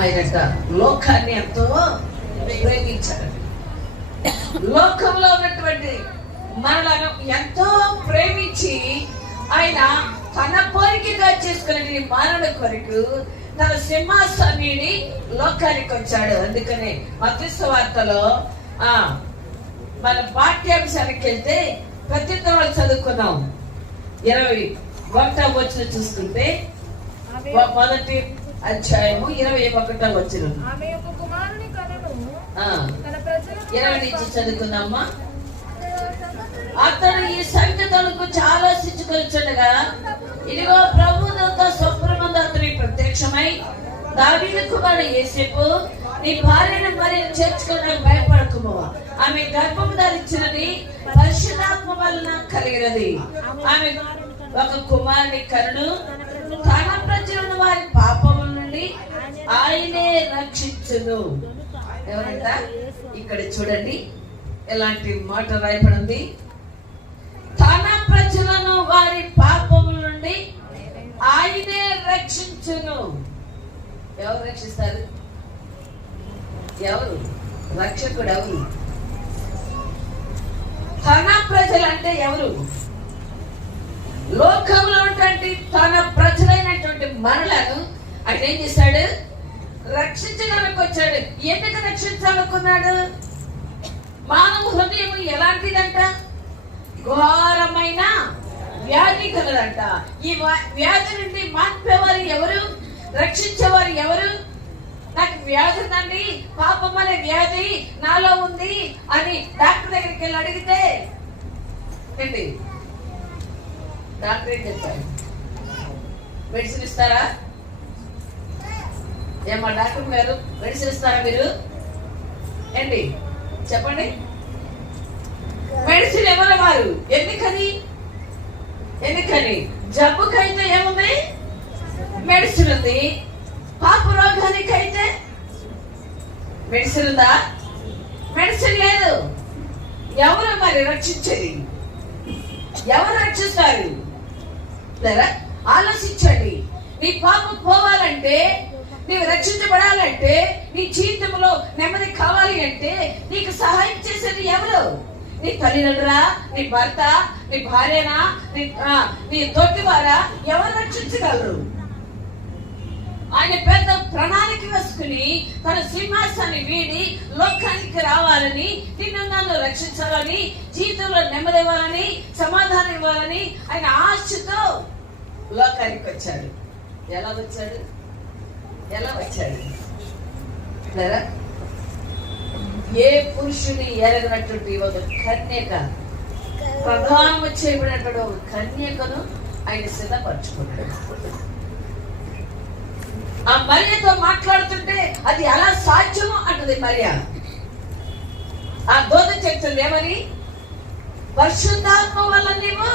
ఆయన లోకాన్ని ఎంతో ప్రేమించాడు. లోకంలో ఉన్నటువంటి మనలను ఎంతో ప్రేమించి ఆయన తన పోలికగా చేసుకునే మానవుల కొరకు తన సింహాసనాన్ని లోకానికి వచ్చాడు. అందుకనే మత్తయి సువార్తలో మన పాఠ్యాంశానికి వెళ్తే ప్రత్యుత్తరాలు చదువుకున్నాం. 21వ వచనం చూసుకుంటే మొదటి అధ్యాయము 21వ వచనం 20 నుంచి చదువుకుందామా. అతడు ఈ సంగతులకు చాలా ఆలోచించుకొనుచుండగా ఇదిగో ప్రభువుతో స్వప్నమందు అతనికి ప్రత్యక్షమై, దావీదు కుమారుడు యోసేపు, నీ భార్యను మరియను చేర్చుకోవడానికి భయపడకుము, ఆమె గర్భము ధరించినది పరిశుద్ధాత్మ వలన కలిగినది. ఆమె ఒక కుమారుని కనును, తన ప్రజలను వారి పాపముల నుండి ఆయనే రక్షించును. ఎవరంట? ఇక్కడ చూడండి ఎలాంటి మాట రాయబడింది. తన ప్రజలను వారి పాపముల నుండి ఆయనే రక్షించును. ఎవరు రక్షిస్తారు? ఎవరు రక్షకుడు? ఎవరు? తన ప్రజలు అంటే ఎవరు? లోకంలో ఉన్నటువంటి తన ప్రజలైనటువంటి మనలను ఆయన ఏం చేశాడు? రక్షించడానికి వచ్చాడు. ఎందుకు రక్షించాలనుకున్నాడు? మానవ హృదయం ఎలాంటిదంట? ఘోరమైన వ్యాధి కలదంట. ఈ వ్యాధి నుండి మార్పేవారు ఎవరు? రక్షించేవారు ఎవరు? నాకు వ్యాధి ఉందండి, పాపం అనే వ్యాధి నాలో ఉంది అని డాక్టర్ దగ్గరికి వెళ్ళి అడిగితే ఏంటి డాక్టర్ ఏం చెప్తారు? మెడిసిన్ ఇస్తారా? ఏమా డాక్టర్ గారు మెడిసిన్ ఇస్తారా మీరు? ఏంటి చెప్పండి. మెడిసిన్ ఎవరు వారు? ఎందుకని జబ్బుకైతే ఏముంది? మెడిసిన్ ఉంది. పాప రోగానికి అయితే మెడిసిన్ ఉందా? మెడిసిన్ లేదు. ఎవరు మరి రక్షించేది? ఎవరు రక్షిస్తారు? ఆలోచించండి. నీ పాపం పోవాలంటే, నీవు రక్షించబడాలంటే, నీ జీవితంలో నెమ్మది కావాలి అంటే నీకు సహాయం చేసేది ఎవరు? నీ తల్లిదండ్రులా? నీ భర్త? నీ భార్యనా? నీ తోటివారా? ఎవరు రక్షించగలరు? ఆయన పెద్ద ప్రణాళిక వేసుకుని తన సింహాసాన్ని వీడి లోకానికి రావాలని, నిన్ను నన్ను రక్షించాలని, జీవితంలో నెమ్మది ఇవ్వాలని, సమాధానం ఇవ్వాలని ఆయన ఆశతో లోకానికి వచ్చాడు. ఎలా వచ్చాడు? ఏ పురుషుని ఎరగినటువంటి ఒక కన్యక, ప్రధానము చేయబడినటువంటి ఒక కన్యకను ఆయన సిద్ధపరచుకున్నాడు. ఆ మరియతో మాట్లాడుతుంటే అది ఎలా సాధ్యమో అంటది మరియ. ఆ దూత చెప్తుంది ఏమని? పరిశుద్ధాత్మ వల్ల నీవు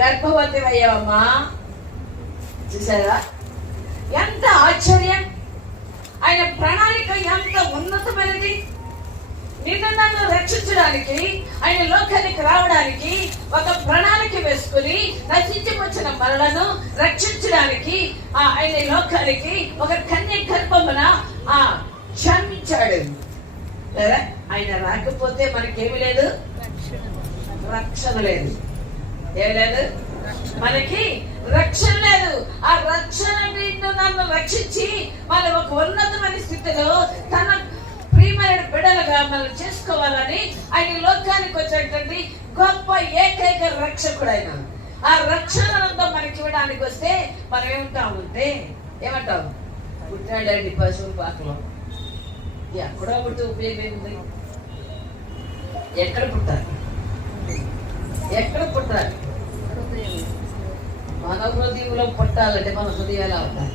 గర్భవతి అయ్యావమ్మా. చూసారా ఎంత ఆశ్చర్యం! ఆయన ప్రణాళిక ఎంత ఉన్నతమైనది. నిన్ను నన్ను రక్షించడానికి, ఆయన లోకానికి రావడానికి ఒక ప్రణాళిక వేసుకుని నశించిపోచిన మనలను రక్షించడానికి ఆయన లోకానికి ఒక కన్య గర్భమున జన్మించాడు. ఆయన రాకపోతే మనకేమి లేదు? రక్షణ లేదు. ఏమి లేదు? మనకి రక్షణ లేదు. ఆ రక్షణ నిన్ను నన్ను రక్షించి మన ఒక ఉన్నతమైన స్థితిలో తన ప్రియమైన బిడ్డలుగా మనం చేసుకోవాలని ఆయన లోకానికి వచ్చేటువంటి గొప్ప ఏకైక రక్షకుడు ఆయన. ఆ రక్షణంతా మనకి ఇవ్వడానికి వస్తే మనం ఏమంటామంటే పుట్టాడండి పశువుల పాకలో. ఎక్కడో పుట్టి ఉపయోగం ఏముంది? ఎక్కడ పుట్టాలి? మన హృదయంలో పుట్టాలంటే మన హృదయాలు అవుతాయి.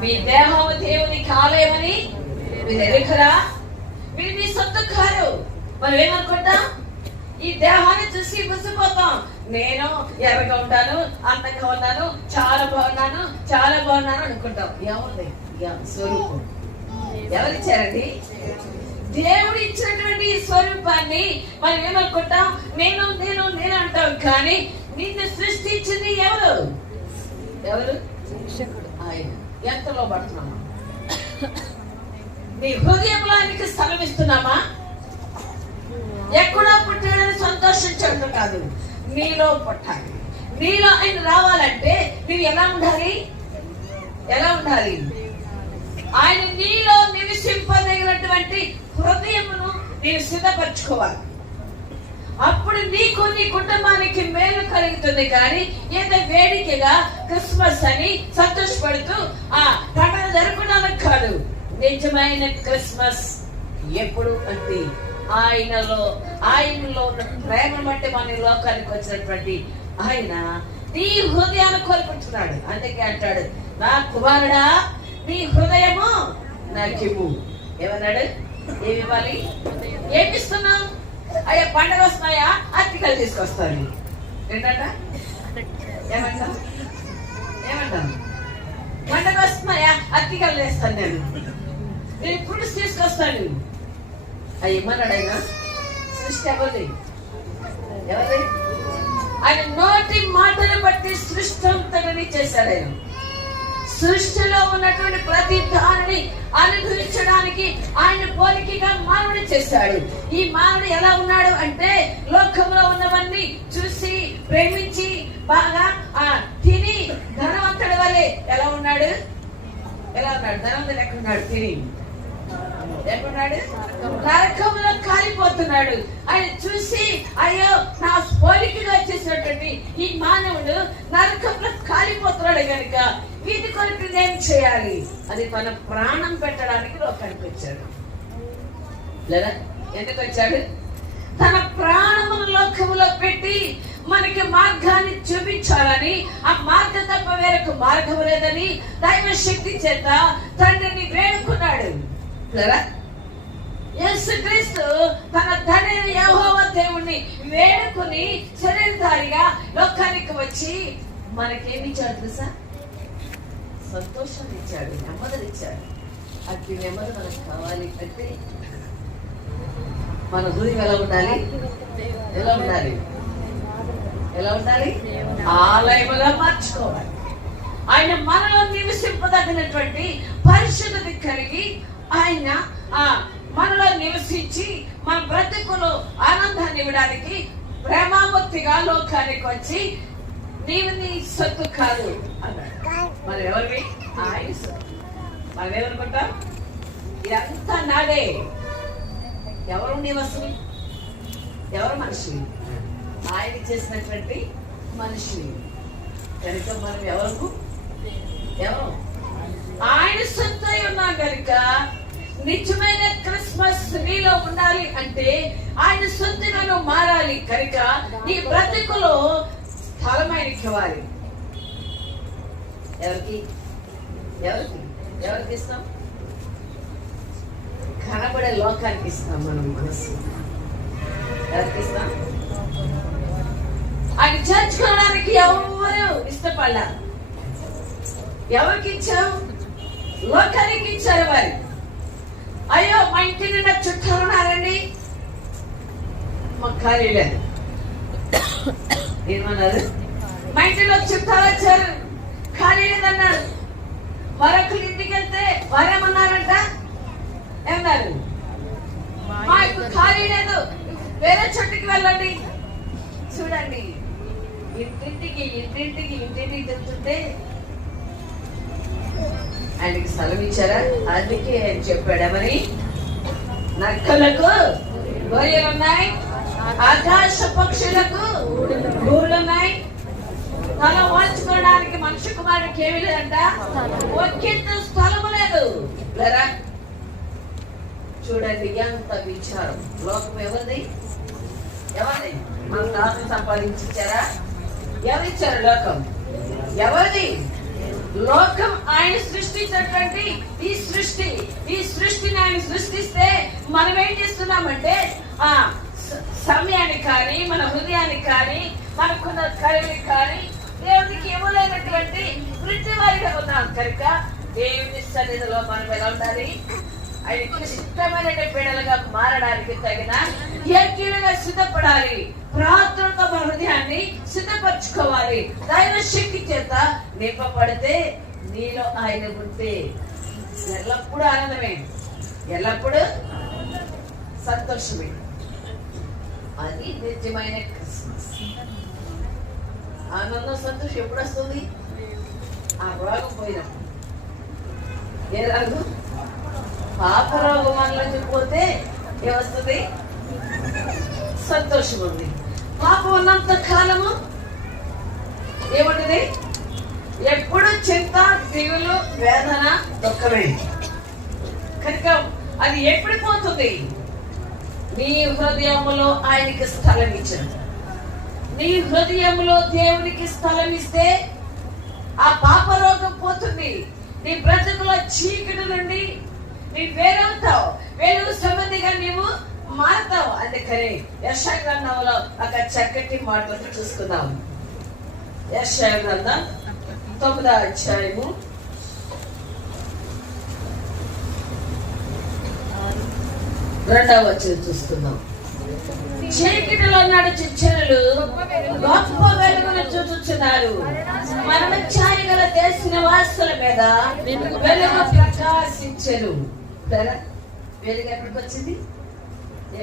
మీ దేహం దేవునికి ఆలయమని మీరు ఎరుకరా? మీరు మీ సొంత కారు. మనం ఏమనుకుంటాం? ఈ దేహాన్ని చూసి ముసిపోతాం. నేను ఎర్రగా ఉంటాను, అందంగా ఉన్నాను, చాలా బాగున్నాను అనుకుంటాం. ఏముంది? స్వరూపం ఎవరిచ్చారండి? దేవుడు ఇచ్చినటువంటి స్వరూపాన్ని మనం ఏమనుకుంటాం? నేను అంటాం. కానీ నిన్ను సృష్టించింది ఎవరు? ఆయన. ఎంతలో పడుతున్నాం? నీ హృదయంలో ఆయనకి స్థలం ఇస్తున్నామా? ఎక్కడో పుట్టాడని సంతోషించడం కాదు, నీలో పుట్టాలి. నీలో ఆయన రావాలంటే నువ్వు ఎలా ఉండాలి? ఆయన నీలో నివసింపదగినటువంటి హృదయమును నీవు సిద్ధపరచుకోవాలి. అప్పుడు నీకు నీ కుటుంబానికి మేలు కలుగుతుంది. కానీ ఏదో వేడికగా క్రిస్మస్ అని సంతోషపడుతూ ఆ పండుగ జరుపుకోవడానికి కాదు. నిజమైన క్రిస్మస్ ఎప్పుడు అంటే ఆయనలో ఉన్న ప్రేమ బట్టి మన లోకానికి వచ్చినటువంటి ఆయన నీ హృదయాన్ని కోరుకుంటున్నాడు. అందుకే అంటాడు, నా కుమారుడా నీ హృదయము నాకివ్వు. ఏమన్నాడు? ఏమివ్వాలి? ఏమిస్తున్నావు? అయ్యా పండుగ వస్తున్నాయా? అరటికాయలు తీసుకొస్తాను. ఏంటంట? ఏమంటాం? పండుగ వస్తున్నాయా? అరటికాయలు వేస్తాను నేను ఫ్రూట్స్ తీసుకొస్తాను. అవి ఏమన్నాడు ఆయన? సృష్టి ఎవరిది? ఆయన నోటి మాటను బట్టి సృష్టి అంతని చేశాడు. ఆయన సృష్టిలో ఉన్నటువంటి ప్రతి దానిని అనుభవించడానికి ఆయన పోలికగా మానవుడు చేశాడు. ఈ మానవుడు ఎలా ఉన్నాడు అంటే లోకంలో ఉన్నవన్నీ చూసి ప్రేమించి బాగా తిని ధనవంతుడి వల్లే ఎలా ఉన్నాడు? ధనవంతుడు ఎక్కడున్నాడు? తిని ఎక్కడున్నాడు? నరకంలో కాలిపోతున్నాడు. ఆయన చూసి అయ్యో నా పోలికగా చేసినటువంటి ఈ మానవుడు నరకంలో కాలిపోతున్నాడు కనుక వీటి కొరకు ఏం చేయాలి? అది తన ప్రాణం పెట్టడానికి లోకానికి వచ్చాడు. లేదా ఎందుకు వచ్చాడు? తన ప్రాణమును లోకములో పెట్టి మనకి మార్గాన్ని చూపించాలని, ఆ మార్గం తప్ప వేరొక మార్గం లేదని దైవ శక్తి చేత తండ్రిని వేడుకున్నాడు. లేదా యేసుక్రీస్తు తన తండ్రి యెహోవా దేవుణ్ణి వేడుకుని శరీరధారిగా లోకానికి వచ్చి మనకేమి ఇచ్చాడు తెలుసా? సంతోషాన్ని ఇచ్చాడు, నెమ్మదిని ఇచ్చాడు. అట్టి నెమ్మది మనకు కావాలి అంటే మన హృదయం ఎలా ఉండాలి? ఆలయముగా మార్చుకోవాలి. ఆయన మనలో నివసింపదగినటువంటి పరిశుద్ధత కలిగి ఆయన మనలో నివసించి మన బ్రతుకులో ఆనందాన్ని ఇవ్వడానికి ప్రేమామూర్తిగా లోకానికి వచ్చి నీవు నీ సొత్తు కాదు అన్నాడు. మనం ఎవరివి? ఆయన సొత్తు. మనం ఏమనుకుంటాం? ఇదంతా నాదే. ఎవరు నీ వస్తువు? ఎవరు? మనిషి. ఆయన చేసినటువంటి మనిషి కనుక మనం ఎవరు? ఆయన సొత్తు అయి ఉన్నాం కనుక నిజమైన క్రిస్మస్ నీలో ఉండాలి అంటే ఆయన సొత్తుగా నువ్వు మారాలి కనుక నీ బ్రతుకులో స్థలం ఆయనకి ఇవ్వాలి. ఎవరికి ఇస్తాం? కనబడే లోకానికి ఇస్తాం. మనం మనసు ఎవరికి ఇస్తాం? ఆయన చేర్చుకోవడానికి ఎవరు ఇష్టపడ్డా? ఎవరికి ఇచ్చావు? లోకానికి ఇచ్చారు. వారి అయ్యో మా ఇంటి నిండా చుట్టాలు ఉన్నారండి, మాకు ఖాళీ లేదు. ఏమన్నారు? మా ఇంటిలో చుట్టాలు వచ్చారు, ఖాళీ లేదన్నారు. మరొకరి ఇంటికి వెళ్తే వారేమన్నారంట? ఏమన్నారు? మాకు ఖాళీ లేదు, వేరే చోటుకి వెళ్ళండి. చూడండి, ఇంటింటికి తిరుగుతుంటే ఆయనకి స్థలం ఇచ్చారా? అందుకే ఆయన చెప్పాడమని, నక్కలకు గొర్రెలున్నాయి, ఆకాశ పక్షులకు గూళ్ళున్నాయి, తల వాల్చుకోవడానికి మనిషి కుమారుడికి ఏమీ లేదంట, ఒక్కింత స్థలము లేదు. చూడండి ఎంత విచారం. లోకం ఎవరిది? మన తాత సంపాదించారా? ఎవరిచ్చారు? లోకం ఎవరిది? లోకం ఆయన సృష్టించినటువంటి ఈ సృష్టిని ఆయన సృష్టిస్తే మనం ఏం చేస్తున్నామంటే సమయాన్ని కానీ మన హృదయాన్ని కానీ మనకున్న కళని కానీ దేవునికి ఇవ్వలేనటువంటి వృత్తివారిగా ఉన్నాం కనుక దేవుని సన్నిధిలో మనం ఎలా ఉండాలి? ఆయనకు ఇష్టమైన బిడ్డలుగా మారడానికి తగిన యోగ్యులుగా సిద్ధపడాలి. ప్రార్థనతో మన హృదయాన్ని సిద్ధపరచుకోవాలి. దైవ శక్తి చేత నింపబడితే నీలో ఆయన ఉంటే ఎల్లప్పుడూ ఆనందమే, ఎల్లప్పుడూ సంతోషమే. అది నిజమైన క్రిస్మస్. ఆనందం సంతోషం ఎప్పుడు వస్తుంది? ఆ రోగం పోయినప్పుడు. ఏ రోగం? పాప రోగం మనలోకి పోతే ఏమొస్తుంది? సంతోషం ఉంది. పాపం ఉన్నంత కాలము ఏముంటుంది? ఎప్పుడు చింత, దిగులు, వేదన, దుఃఖమే. కనుక అది ఎప్పుడు పోతుంది? నీ హృదయములో ఆయనకి స్థలం ఇచ్చాడు. నీ హృదయంలో దేవునికి స్థలం ఇస్తే ఆ పాప రోగం పోతుంది. నీ బ్రతుకులో చీకటి నుండి నీ వేరవుతావు, వెలుగు సంబంధిగా నీవు మారుతావు. అందుకని యెషయా గ్రంథంలో ఒక చక్కటి మాటలు చూసుకుందాం. యెషయా గ్రంథం 9వ అధ్యాయము 2వ వచనం చూస్తున్నాం. చీకటిలో నడుచుచున్నలు గొప్ప వెలుగును చూచుచున్నారు. మరణ ఛాయ గల దేశ నివాసుల మీద వెలుగు ప్రకాశించెను. వెలుగు ఎక్కడికి వచ్చింది?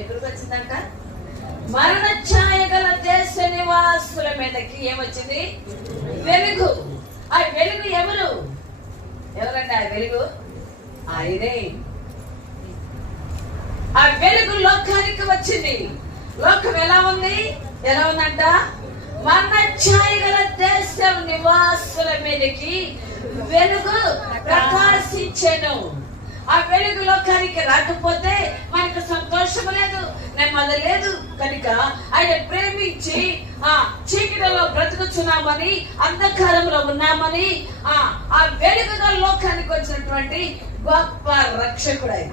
ఎక్కడికి వచ్చిందంట? మరణ ఛాయ గల దేశ నివాసుల మీదకి ఏమొచ్చింది? వెలుగు. ఆ వెలుగు ఎవరు? ఎవరంటే ఆ వెలుగు? ఆయనే. ఆ వెలుగు లోకానికి వచ్చింది. లోకం ఎలా ఉంది? ఎలా ఉందంట? మరణ ఛాయ గల దేశం నివాసుల మీదకి వెలుగు ప్రకాశించెను. ఆ వెలుగు లోకానికి రాకపోతే మనకు సంతోషం లేదు, నెమ్మది లేదు. కనుక ఆయన ప్రేమించి చీకటిలో బ్రతుకుచున్నామని, అంధకారంలో ఉన్నామని ఆ వెలుగుగా లోకానికి వచ్చినటువంటి గొప్ప రక్షకుడు ఆయన.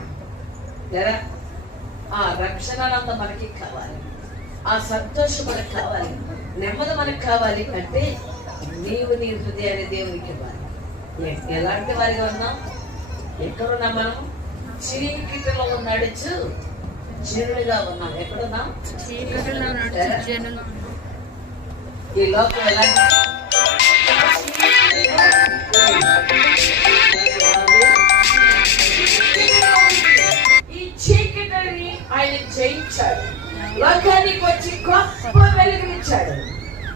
ఆ రక్షణనంతా మనకి కావాలి, ఆ సంతోషం మనకు కావాలి, నెమ్మది మనకు కావాలి అంటే నీవు నీ హృదయాన్ని దేవునికి ఇవ్వాలి. ఎలాంటి వారిగా ఉన్నాం? ఎక్కడున్నాం మనం? చీకటిలో నడుచు జనులుగా ఉన్నాం. ఎక్కడున్నాం? ఈ లోకం ఎలాంటి? ఈ చీకటిని ఆయన జయించాడు. లోకానికి వచ్చి గొప్ప వెలుగునిచ్చాడు.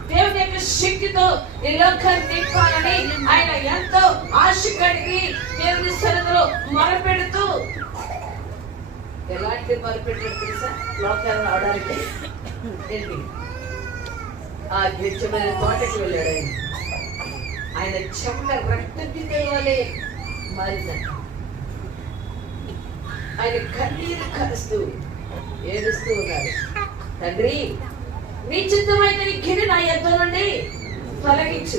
దేవుని యొక్క శక్తితో ఈ లోకాన్ని నింపాలని ఆయన ఎంతో ఆశ కలిగి దేవుని సన్నిధిలో మొరపెడుతూ, ఎలాంటి మొరపెట్టాడు తెలుసా? లోకాన్ని రావడానికి ఆ గెచ్చమైన తోటకి వెళ్ళాడు. ఆయన చెమట రక్తపితే వలె మారిందంట. ఆయన కన్నీరు కరుస్తూ ఏడుస్తూ ఉన్నాడు. తండ్రి, నీ చిత్తమైతే నీ గిరి నా యొద్ద నుండి తొలగించు.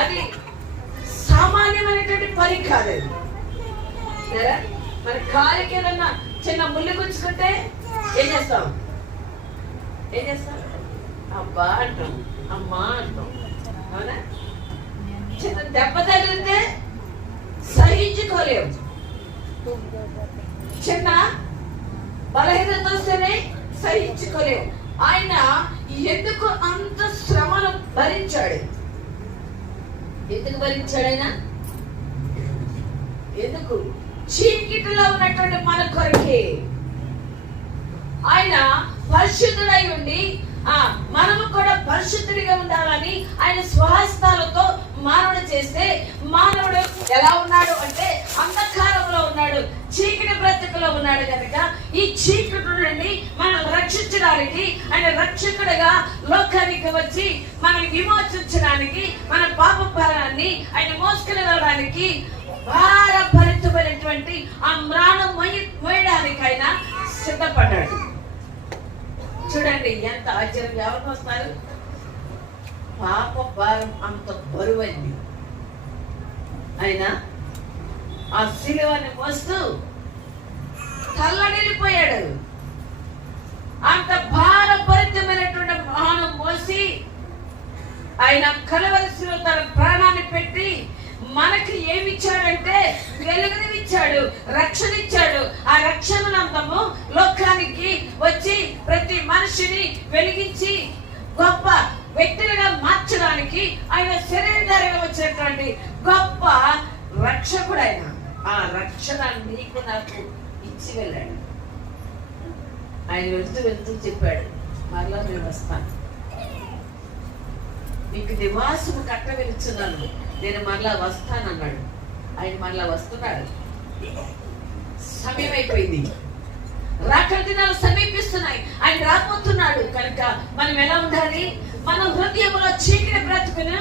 అది సామాన్యమైనటువంటి పని కాదు. మన కాలికి ఏదన్నా చిన్న ముళ్ళు గుచ్చుకుంటే ఏం చేస్తాం? అబ్బా అంటాం, అమ్మా అంటాం, అవునా? చిన్న దెబ్బ తగిలితే సహించుకోలేము. చిన్న బలహీనత వస్తేనే సహించుకోలేము. ఆయన ఎందుకు అంత శ్రమను భరించాడు? ఎందుకు భరించాడు ఆయన? ఎందుకు? చీకటిలో ఉన్నటువంటి మన కొరకే. ఆయన పరిశుద్ధుడై ఉండి మనము కూడా పరిశుద్ధుడిగా ఉండాలని ఆయన స్వహస్తాలతో మానవుడు చేస్తే, మానవుడు ఎలా ఉన్నాడు అంటే అంధకారంలో ఉన్నాడు, చీకటి బ్రతుకులో ఉన్నాడు. కనుక ఈ చీకటి నుండి మనం రక్షించడానికి ఆయన రక్షకుడిగా లోకానికి వచ్చి మనల్ని విమోచించడానికి, మన పాప భారాన్ని ఆయన మోసుకుని వెళ్ళడానికి, భారభరితమైనటువంటి ఆ మ్రాణం మోయడానికి ఆయన సిద్ధపడ్డాడు. చూడండి ఎంత ఆశ్చర్యం. ఎవరికి వస్తారు? పాప భారం అంత బరువైంది. ఆయన ఆ శిలువని మోస్తూ తల్లడిల్లిపోయాడు. అంత భారభరితమైనటువంటి వాహనం మోసి ఆయన కలవలసిన తన ప్రాణాన్ని పెట్టి మనకి ఏమి ఇచ్చాడంటే వెలుగునిచ్చాడు, రక్షణ ఇచ్చాడు. ఆ రక్షణనంతము లోకానికి వచ్చి ప్రతి మనిషిని వెలిగించి గొప్ప వ్యక్తులుగా మార్చడానికి ఆయన శరీరధారిగా వచ్చినటువంటి గొప్ప రక్షకుడు ఆయన. ఆ రక్షణ నీకు నాకు ఇచ్చి వెళ్ళాడు. ఆయన వెళ్తూ వెళ్తూ చెప్పాడు, మరలా నేను వస్తాను, నీకు నివాసము కట్టవెలుచున్నాను, నేను మరలా వస్తానన్నాడు. ఆయన మరలా వస్తున్నాడు. సమయం అయిపోయింది, రాకడ దినాలు సమీపిస్తున్నాయి, ఆయన రాబోతున్నాడు. కనుక మనం ఎలా ఉండాలి? మన హృదయంలో చీకటి బ్రతుకును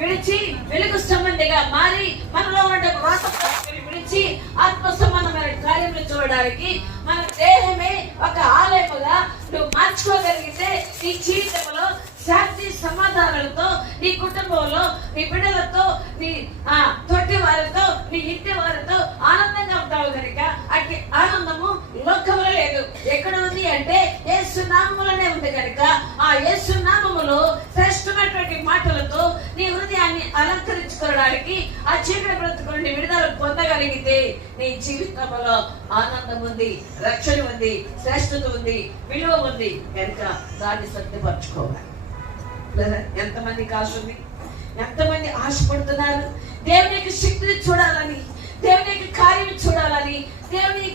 విడిచి వెలుగు సంబంధిగా మారి, మనలో ఉండే వాస బ్రతుకుని విడిచి ఆత్మ సంబంధమైన కార్యములు చూడడానికి మన దేహమే ఒక ఆలయముగా నువ్వు మార్చుకోగలిగితే నీ జీవితంలో శాంతి సమాధానాలతో, నీ కుటుంబంలో, నీ బిడ్డలతో, నీ తోటి వారితో, నీ ఇంటి వారితో ఆనందంగా ఉంటావు. కనుక అట్టి ఆనందము లోకంలో లేదు. ఎక్కడ ఉంది అంటే యేసు నామములోనే ఉంది. కనుక ఆ యేసు నామములో శ్రేష్టమైనటువంటి మాటలతో నీ హృదయాన్ని అలంకరించుకోవడానికి, ఆ చీకటి బ్రతుకు నుండి విడుదల పొందగలిగితే నీ జీవితంలో ఆనందం ఉంది, రక్షణ ఉంది, శ్రేష్టత ఉంది, విలువ ఉంది. కనుక దాన్ని సత్యపరచుకోవాలి. ఎంతమందికి ఆశ ఉంది? ఎంతమంది ఆశపడుతున్నారు దేవుని యొక్క శక్తిని చూడాలని, దేవుని యొక్క కార్యం చూడాలని, దేవుని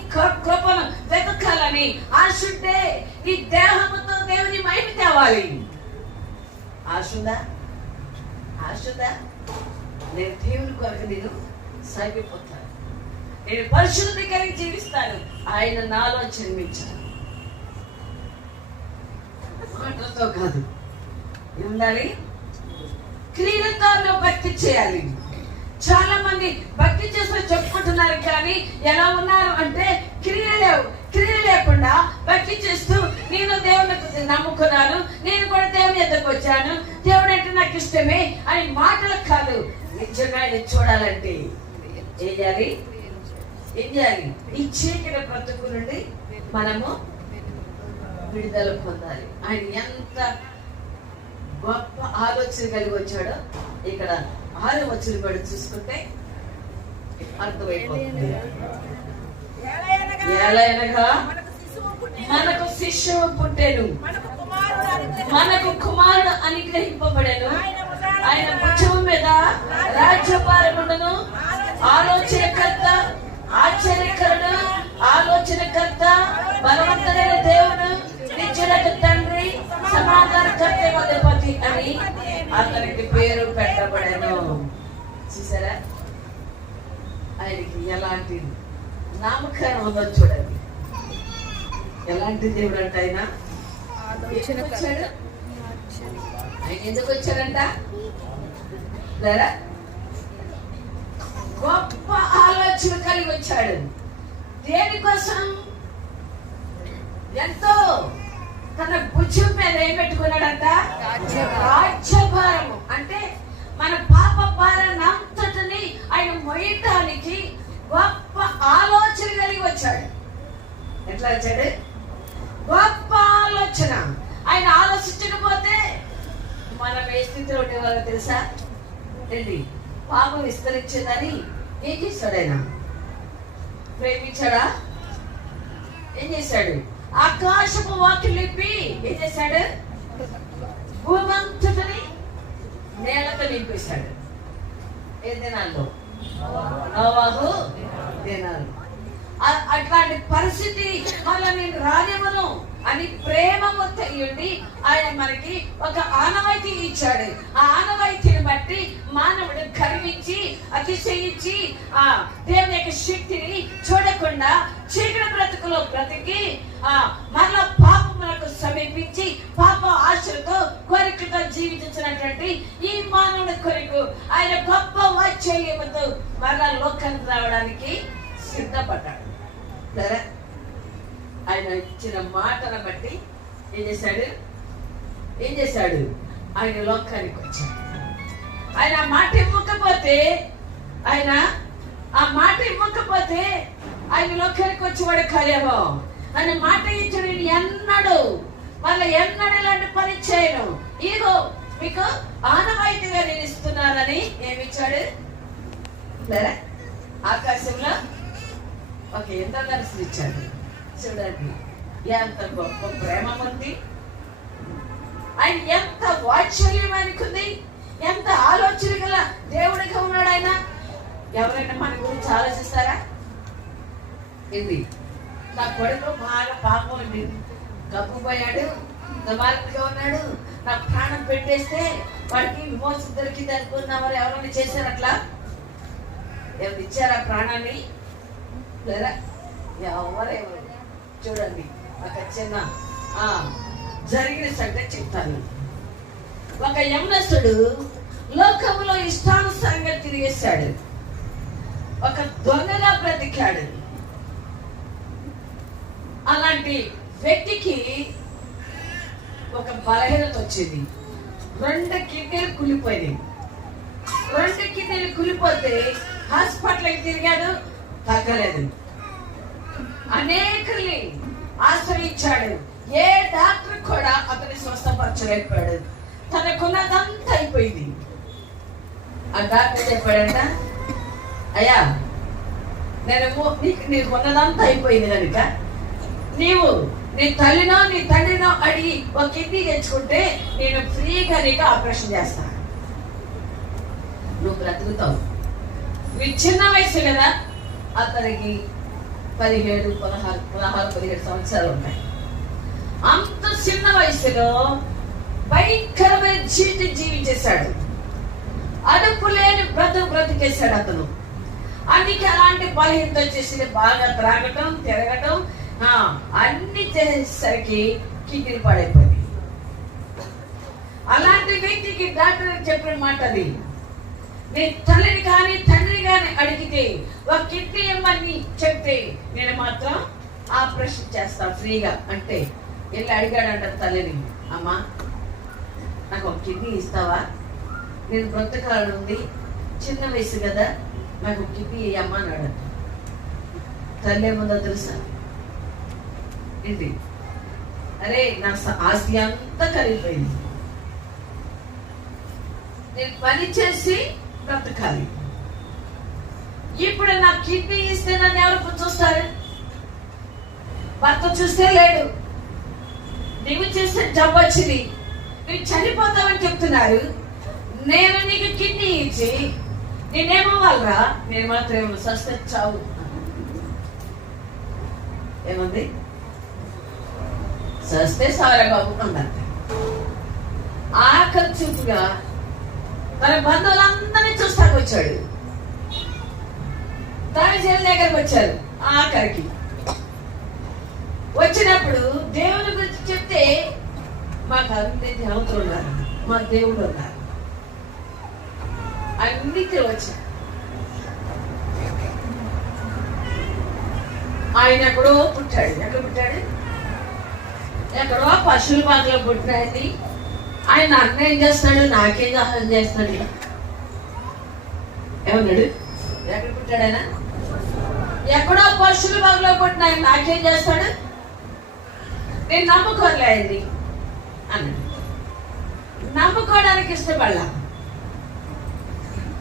కృపను వెతకాలని ఆశ ఉంటే నీ దేహంతో దేవుని మహిమ తేవాలి. ఆశ ఉందా? ఆశ ఉందా? నేను దేవుని కొరకు నేను సాగిపోతాను, నేను పరిశుద్ధత కలిగి జీవిస్తాను, ఆయన నాలో జన్మించాను. మాటలతో కాదు, ఉండాలి, క్రియలతో భక్తి చేయాలి. చాలా మంది భక్తి చేస్తూ చెప్పుకుంటున్నారు, కానీ ఎలా ఉన్నారు అంటే క్రియ లేకుండా భక్తి చేస్తూ నేను దేవుని నమ్ముకున్నాను, నేను కూడా దేవుని ఎద్దకు వచ్చాను, దేవుడు అంటే నాకు ఇష్టమే అని మాటలకు కాదు. నిజంగా ఆయన చూడాలంటే ఏం చేయాలి? ఈ చీకటి బ్రతుకు నుండి మనము విడుదల పొందాలి. ఆయన ఎంత గొప్ప ఆలోచన కలిగి వచ్చాడో ఇక్కడ 6వ వచనం పడి చూసుకుంటే అర్థమైపోతుంది. ఎలాగనగా మనకు శిశువు పుట్టెను, మనకు కుమారుడు అనుగ్రహింపబడెను, ఆయన భుజము మీద రాజ్యభారముండును. ఆలోచనకర్త, ఆశ్చర్యకరుడు, ఆలోచనకర్త, బలవంతుడైన దేవుడు, నిత్యుడైన తండ్రి, సమాధానకర్త, అధిపతి అని అతనికి పేరు పెట్టబడెను. చూసారా ఆయనకి ఎలాంటి నామకరణం ఉందో చూడండి. ఎలాంటి దేవుడు అంటే ఆయన ఎందుకు వచ్చాడంట? గొప్ప ఆలోచన కలిగి వచ్చాడు. దేనికోసం? ఎంతో తన భుజం మీద ఏం పెట్టుకున్నాడంట? రాజ్యభారము. అంటే మన పాప భారాన్ని అంతటిని ఆయన మోయటానికి గొప్ప ఆలోచన కలిగి వచ్చాడు. ఎట్లా వచ్చాడు? గొప్ప ఆలోచన. ఆయన ఆలోచించకపోతే మనం ఏ స్థితిలో ఉండేవాళ్ళో తెలుసా? ఏంటి? పాపం విస్తరించిందని ఏం చేశాడు? ఆయన ప్రేమించాడా? ఏం చేశాడు? ఆకాశపు వాకిలిప్పి ఏం చేశాడు? భూమంతటిని నేలతో నింపేశాడు. ఏ దినాల్లో? నోవాహు దినాలు. అట్లాంటి పరిస్థితి మళ్ళీ నేను రానివ్వను అని ప్రేమతో తెలియండి ఆయన మనకి ఒక ఆనవాయితీ ఇచ్చాడు. ఆ ఆనవాయితీని బట్టి మానవుడు గర్వించి అతిశయించి ఆ దేవుని యొక్క శక్తిని చూడకుండా చీకటి బ్రతుకులో బ్రతికి మరలా పాపములకు సమీపించి పాప ఆశలతో కోరికతో జీవించినటువంటి ఈ మానవుడి కొరకు ఆయన గొప్ప వాత్సల్యముతో మరలా లోకానికి రావడానికి సిద్ధపడ్డాడు. సరే, ఆయన ఇచ్చిన మాటను బట్టి ఏం చేశాడు? ఆయన లోకానికి వచ్చాడు. ఆయన ఆ మాట ఇవ్వకపోతే ఆయన లోకానికి వచ్చేవాడు కాదేమో. ఆయన మాట ఇచ్చాడు, ఎన్నడు ఇలాంటి పని చేయను, ఇదిగో మీకు ఆనవాయితీగా నేను ఇస్తున్నానని ఏమిచ్చాడు? ఆకాశంలో ఒక ఇంద్రధనుస్సుని ఇచ్చాడు. చూడండి ఎంత గొప్ప ప్రేమ ఉంది, ఆయన ఎంత వాత్సల్యం ఆయనకుంది, ఎంత ఆలోచన గల దేవుడిగా ఉన్నాడు. ఆయన ఎవరైనా మన గురించి ఆలోచిస్తారా? ఏంటి, నా కొడుకు బాగా పాపం అండి, గబ్బుపోయాడు, దుర్మార్గుడిగా ఉన్నాడు, నా ప్రాణం పెట్టేస్తే వాడికి విమోచన దొరికింది అనుకున్నామని ఎవరైనా చేశారు అట్లా? ఎవరు ఇచ్చారా ప్రాణాన్ని? లేదా? ఎవరెవరు చూడండి. ఒక చిన్న జరిగిన సంగతి చెప్తాను. ఒక యవనస్తుడు లోకములో ఇష్టానుసారంగా తిరిగేశాడు, ఒక దొంగగా బ్రతికాడు. అలాంటి వ్యక్తికి ఒక బలహీనత వచ్చింది. 2 కిడ్నీలు కులిపోయినాయి. 2 కిడ్నీలు కులిపోతే హాస్పిటల్కి తిరిగాడు, తగ్గలేదు. అనేకుల్ని ఆశ్రయించాడు, ఏ డాక్టర్ కూడా అతన్ని స్వస్థపరచలేకపోయాడు. తనకున్నదంతా అయిపోయింది. ఆ డాక్టర్ చెప్పాడంట, అయ్యా నీకు ఉన్నదంతా అయిపోయింది కనుక నీవు నీ తల్లినో నీ తండ్రినో అడిగి ఒక కిడ్నీ తెచ్చుకుంటే నేను ఫ్రీగా నీకు ఆపరేషన్ చేస్తాను, నువ్వు బ్రతుకుతావు. మీ చిన్న వయసు కదా, అతనికి 17, 16, 17 సంవత్సరాలు ఉంటాయి. అంత చిన్న వయసులో భయంకరమైన జీవితం జీవించేశాడు. అదుపు లేని బ్రతికేశాడు అతను. అందుకే అలాంటి బలహీనత వచ్చేసి బాగా త్రాగటం, తిరగటం, అన్ని చేసేసరికి కిడ్నీ పాడైపోయింది. అలాంటి వ్యక్తికి డాక్టర్ చెప్పిన మాట అది, నీ తల్లిని కానీ తండ్రి కానీ అడిగితే ఒక కిడ్నీ ఇమ్మని చెప్తే నేను మాత్రం ఆపరేషన్ చేస్తా ఫ్రీగా అంటే వెళ్ళి అడిగాడంట తల్లిని, అమ్మా నాకు ఒక కిడ్నీ ఇస్తావా, నేను బ్రతకాలని ఉంది, చిన్న వయసు కదా, నాకు ఒక కిడ్నీ అమ్మా అన్నాడు. తల్లి ఏముందో తెలుసా ఏంటి, అరే నా ఆస్తి అంతా కరిగిపోయింది, నేను పని చేసి బ్రతకాలి, ఇప్పుడు నా కిడ్నీ ఇస్తే నన్ను ఎవరు చూస్తారు? భర్త చూస్తే లేడు, నువ్వు చేస్తే జబ్బు వచ్చింది, నువ్వు చనిపోతావని చెప్తున్నారు, నేను నీకు కిడ్నీ ఇచ్చి నేనేమో వాళ్ళరా, నేను మాత్రం ఏమో సస్తే చావు. ఏముంది, సస్తే సారా బాబు అన్నారు. ఆఖరి చూపుగా తన బంధువులందరినీ చూస్తానికి వచ్చాడు. తన చెల్లి దగ్గరకు వచ్చారు. ఆఖరికి వచ్చినప్పుడు దేవుని గురించి చెప్తే మాకు అన్ని దేవతలు ఉన్నారు, మా దేవుడు ఉన్నారు, అన్నిటి వచ్చారు. ఆయన ఎక్కడో పుట్టాడు. ఎక్కడ పుట్టాడు? ఎక్కడో పశువుల బాధలో పుట్టినాడు. ఆయన అన్న ఏం చేస్తాడు, నాకేం సహాయం చేస్తాడు? ఏమన్నాడు? ఎక్కడ పుట్టాడు ఆయన? ఎక్కడో పశువుల బాధలో పుట్టిన ఆయన నాకేం చేస్తాడు? నేను నమ్ముకోలేండి అన్నాడు. నమ్ముకోవడానికి ఇష్టపడలా.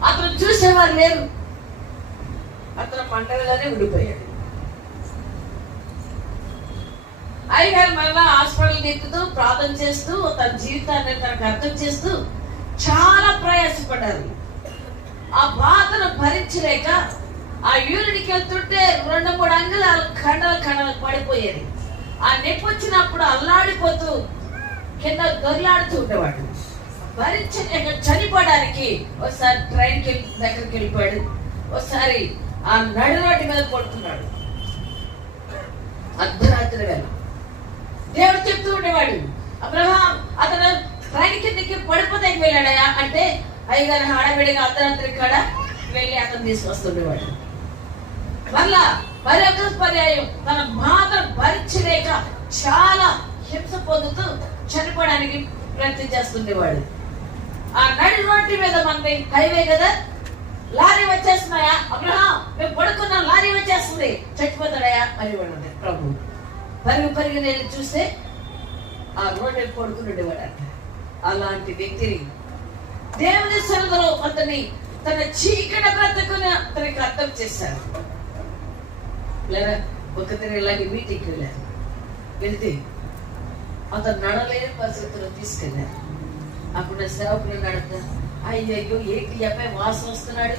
అతను చూసేవారు లేరు. అతను మంటలలోనే ఉండిపోయాడు. అయ్యగారు మళ్ళా హాస్పిటల్ ఎత్తుతూ ప్రార్థన చేస్తూ తన జీవితాన్ని తనకు అర్థం చేస్తూ చాలా ప్రయాసపడ్డారు. ఆ బాధను భరించలేక ఆ యూరిన్కి వెళ్తుంటే 2-3 అంగుళాలు ఖండలు పడిపోయేది. ఆ నొప్పి వచ్చినప్పుడు అల్లాడిపోతూ కింద దొర్లాడుతూ ఉండేవాడు. భరించలేక చనిపోవడానికి ఒకసారి ట్రైన్ దగ్గరికి వెళ్ళిపోయాడు, ఒకసారి ఆ నడురోడ్డు మీద పడుతున్నాడు. అర్ధరాత్రి వేళ దేవుడు చెప్తూ ఉండేవాడు, అబ్రహాం అతను ట్రైన్ కిందకి పడిపోతానికి వెళ్ళాడయా అంటే అయ్యగారు హడావిడిగా అర్ధరాత్రి కాడ వెళ్ళి అతను తీసుకొస్తుండేవాడు. మరొక పర్యాయం తన బాధను భరించలేక చాలా హింస పొందుతూ చనిపోవడానికి ప్రయత్నం చేస్తుండేవాడు. ఆ నడి రోడ్డు మీద మనది హైవే కదా, లారీ వచ్చేస్తున్నాయా, అబ్రహాం మేము పడుకున్నాం, లారీ వచ్చేస్తుంది, చచ్చిపోతాడయా అని వాడు ప్రభు. పరిగి నేను చూస్తే ఆ రోడ్డు పడుకునేవాడు. అలాంటి వ్యక్తిని దేవుని సన్నిధిలో అతన్ని తన చీకటి బ్రతుకుని అతనికి అర్థం చేశారు. లేదా ఒకరిని ఇలాగే మీటింగ్కి వెళ్ళారు. వెళ్తే అతను నడలేని పరిస్థితుల్లో తీసుకెళ్ళారు. అప్పుడు సేవకులు అడుగుతా, అయ్యో ఏంటి అబ్బాయి వాసన వస్తున్నాడు,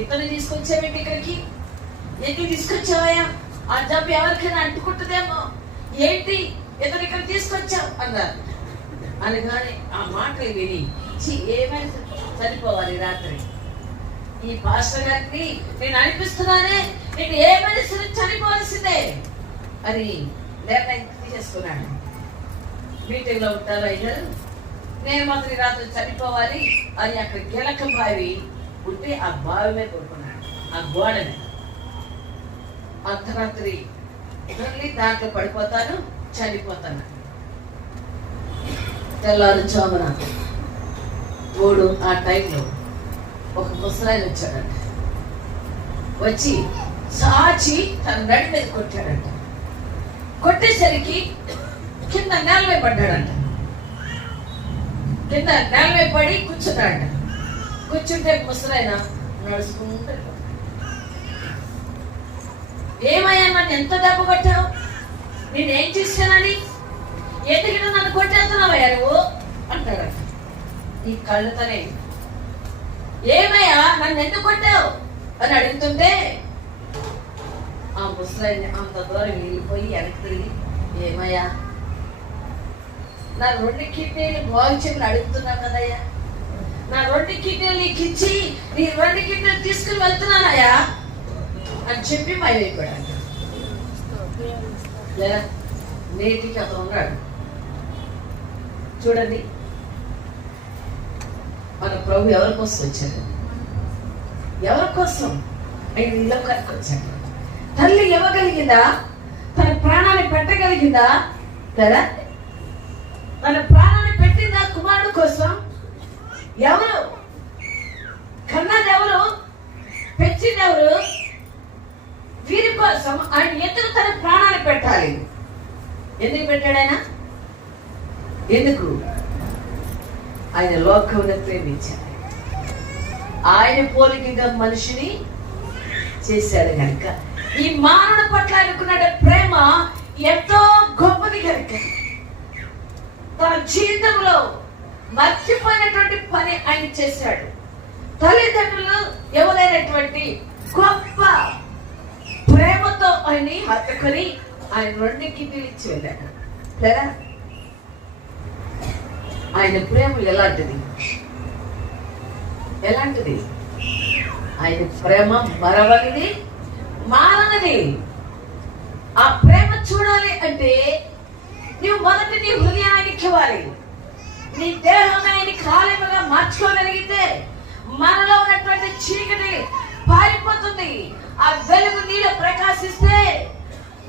ఇతను తీసుకొచ్చావేంటి ఇక్కడికి? ఎందుకు తీసుకొచ్చావయ్యా? ఆ జబ్బు ఎవరికైనా అంటుకుంటుందేమో, ఏంటి ఇతను ఇక్కడ తీసుకొచ్చావు అన్నారు. అనగానే ఆ మాటలు విని ఏమైనా చనిపోవాలి రాత్రి, ఈ పాస్టర్ గారికి నేను అనిపిస్తున్నానే, నేను ఏమైనా సరే చనిపోవాల్సిందే అని నిర్ణయం తీసేసుకున్నాడు. మీటింగ్ లో ఉంటారు అయినా, నేను మాత్రం రాత్రి చనిపోవాలి అని అక్కడ కీలక బావి ఉంటే ఆ బావి మీద కొడుకున్నాడు, ఆ గోడ మీద. అర్ధరాత్రి వెళ్ళి దాంట్లో పడిపోతాను, చనిపోతాను. తెల్లారుజామున ఆ టైంలో ఒక ముసలాయన వచ్చాడంట. వచ్చి సాచి తన నడి మీద కొట్టాడంట. కొట్టేసరికి కింద నేలవై పడ్డాడంట. కింద నేలవై పడి కూర్చున్నాడంట. కూర్చుంటే ముసలాయన నడుచుకుంటాడు. ఏమయ్యా, నన్ను ఎంత దెబ్బ కొట్టావు? నేనేం చేశానని ఎందుకు నన్ను కొట్టేస్తున్నావయ్యా నువ్వు అంటాడంట. ఈ కళ్ళతోనే ఏమయ్యా నన్ను ఎందుకు కొట్టావు అని అడుగుతుంటే ఆ ముసలాయన్ని అంత దూరం వెళ్ళిపోయి వెనక్కి తిరిగి, ఏమయ్యా నా 2 కిడ్నీలు బాగు చేయమని అడుగుతున్నావు కదయ్యా, నా 2 కిడ్నీలు నీకు ఇచ్చి నీ 2 కిడ్నీలు తీసుకుని వెళ్తున్నానయ్యా అని చెప్పి మైలైపోయాడు. లేదా నేటికి అతను ఉన్నాడు. చూడండి, మన ప్రభు ఎవరి కోసం వచ్చాడు? ఎవరి కోసం? ఆయన ఈ లోకానికి వచ్చాడు. తల్లి ఇవ్వగలిగిందా? తన ప్రాణాన్ని పెట్టగలిగిందా? కదా, తన ప్రాణాన్ని పెట్టిందా కుమారుడు కోసం? ఎవరు కన్నది? ఎవరు పెంచింది? ఎవరు? వీరి కోసం ఆయన ఎందుకు తన ప్రాణాన్ని పెట్టాలి? ఎందుకు పెట్టాడు ఆయన? ఎందుకు? ఆయన లోకమును ప్రేమించాడు, ఆయన పోలికగా మనిషిని చేశాడు కనుక. ఈ మానవుని పట్ల ఆయనకున్న ప్రేమ ఎంతో గొప్పది కనుక తన జీవితంలో మర్చిపోయినటువంటి పని ఆయన చేశాడు. తల్లిదండ్రులు ఎవరైనటువంటి గొప్ప ప్రేమతో ఆయన్ని హత్తుకొని ఆయన 2 కిడ్నీలు ఇచ్చి వెళ్ళాడు. లేదా ఆయన ప్రేమ ఎలాంటిది? ఎలాంటిది? ఆయన ప్రేమ మరవనిది, మాననిది. ఆ ప్రేమ చూడాలి అంటే నువ్వు మొదట నీ హృదయానికి ఇవ్వాలి. నీ దేహం ఆయనకి ఆలయముగా మార్చుకోగలిగితే మనలో ఉన్నటువంటి చీకటి పారిపోతుంది. ఆ వెలుగు నీలో ప్రకాశిస్తే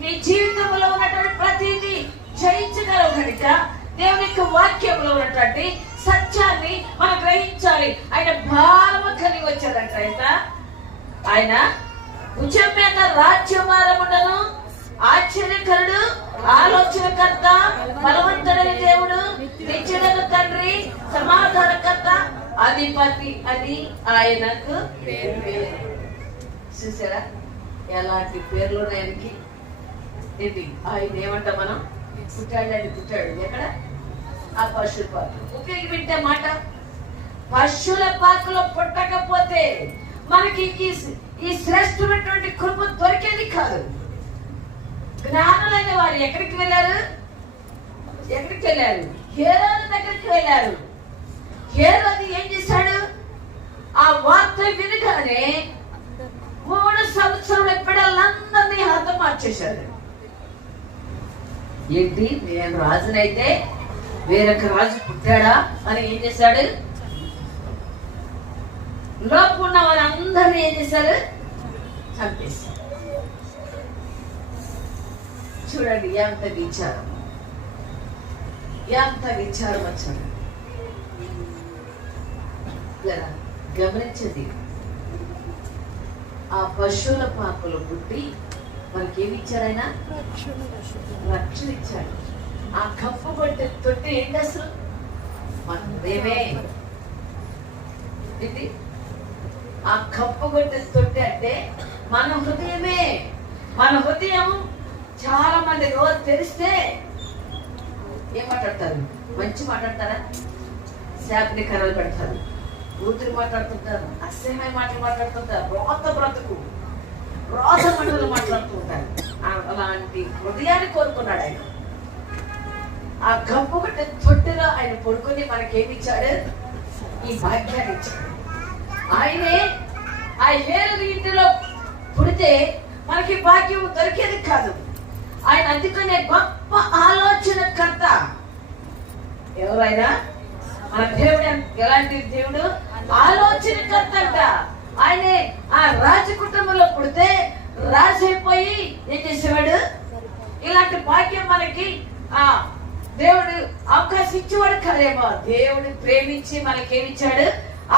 నీ జీవితంలో ఉన్నటువంటి ప్రతిదీ జయించగలవు కనుక దేవుని యొక్క వాక్యంలో ఉన్నటువంటి సత్యాన్ని మనం గ్రహించాలి. ఆయన భారము కలిగి వచ్చాడంట. ఆయన భుజం మీద రాజ్యభారముండను, ఆశ్చర్యకరుడు, ఆలోచనకర్త, బలవంతుడైన దేవుడు, నిత్యుడైన తండ్రి, సమాధానకర్త, అధిపతి అని ఆయనకు పేరు. చూసారా ఎలాంటి పేర్లు ఆయనకి? ఏంటి ఆయన ఏమంటా మనం? పుట్టాడని పుట్టాడు. ఎక్కడ? ఆ పశువుల పార్కు. ఉపయోగి వింటే మాట, పశువుల పార్కులో పుట్టకపోతే మనకి ఈ శ్రేష్టమైనటువంటి కృప దొరికేది కాదు. జ్ఞానులైన వారు ఎక్కడికి వెళ్ళారు? ఎక్కడికి వెళ్ళారు? హేరోదు దగ్గరికి వెళ్ళారు. హేరోదు ఏం చేశాడు? ఆ వార్త వినగానే 3 సంవత్సరాల పిల్లలందరినీ హతమార్చేశాడు. ఏంటి, నేను రాజునైతే వేరొక రాజు పుట్టాడా అని ఏం చేశాడు? లోపు ఉన్న వారందరినీ ఏం చేశారు? చంపేశారు. చూడండి ఎంత విచారం, ఎంత విచారం వచ్చాడు. గమనించండి, ఆ పశువుల పాకలో పుట్టి మనకి ఏమి ఇచ్చాడు? ఆయన రక్షణ ఇచ్చాడు. ఆ కప్పు కొట్టే తొట్టి ఏంటి అసలు? మన హృదయమే. ఇది ఆ కప్పు కొట్టే తొట్టి అంటే మన హృదయమే. మన హృదయం చాలా మంది రోజు తెరిస్తే ఏం మాట్లాడతారు? మంచి మాట్లాడతారా? శాపని కర్రలు పెడతారు, కూతురు మాట్లాడుతుంటారు, అసహ్యమైన మాటలు మాట్లాడుతుంటారు, రోత బ్రతుకు రోత మాటలు మాట్లాడుతూ ఉంటారు. అలాంటి హృదయాన్ని కోరుకున్నాడు ఆయన. ఆ గంపు గట్ట తొట్టిలో ఆయన పడుకొని మనకేమిచ్చాడు? ఈ భాగ్యాన్ని ఇచ్చాడు. ఆయనే ఆ హేరు ఇంటిలో పుడితే మనకి భాగ్యం దొరికేది కాదు. ఆయన అందుకనే గొప్ప ఆలోచనకర్త. ఎవరైనా మన దేవుడు ఎలాంటి దేవుడు? ఆలోచనకర్త అంట. ఆయనే ఆ రాజ కుటుంబంలో పుడితే రాజు అయిపోయి ఏం చేసేవాడు? ఇలాంటి భాగ్యం మనకి ఆ దేవుడు అవకాశం ఇచ్చేవాడు కాదేమో. దేవుడు ప్రేమించి మనకేమిచ్చాడు?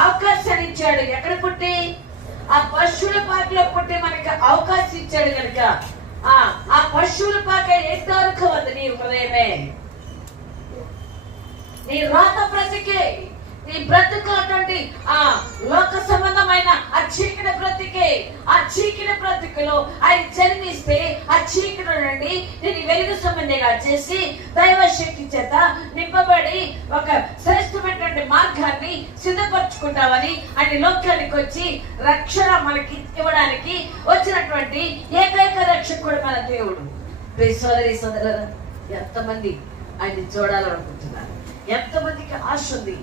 అవకాశాన్ని ఇచ్చాడు. ఎక్కడ పుట్టి? ఆ పశువుల పాకలో పుట్టి మనకి అవకాశం ఇచ్చాడు కనుక ఆ పశువుల పాక ఎంతవరకు ఉంది? నీ హృదయమే, నీ రాత బ్రతికే, నీ బ్రతుకు అటువంటి ఆ లోక సంబంధమైన ఆ చీకటి బ్రతికే. ఆ చీకటి బ్రతుకులో ఆయన జన్మిస్తే ఆ చీకటి నుండి నేను వెలుగు సంబంధిగా చేసి దైవ శక్తి చేత నింపబడి ఒక శ్రేష్టమైనటువంటి మార్గాన్ని సిద్ధపరచుకుంటామని ఆయన లోకానికి వచ్చి రక్షణ మనకి ఇవ్వడానికి వచ్చినటువంటి ఏకైక రక్షకుడు మన దేవుడు. సోదరి సోదరులు, ఎంతమంది ఆయన్ని చూడాలనుకుంటున్నారు? ఎంతమందికి ఆశ ఉంది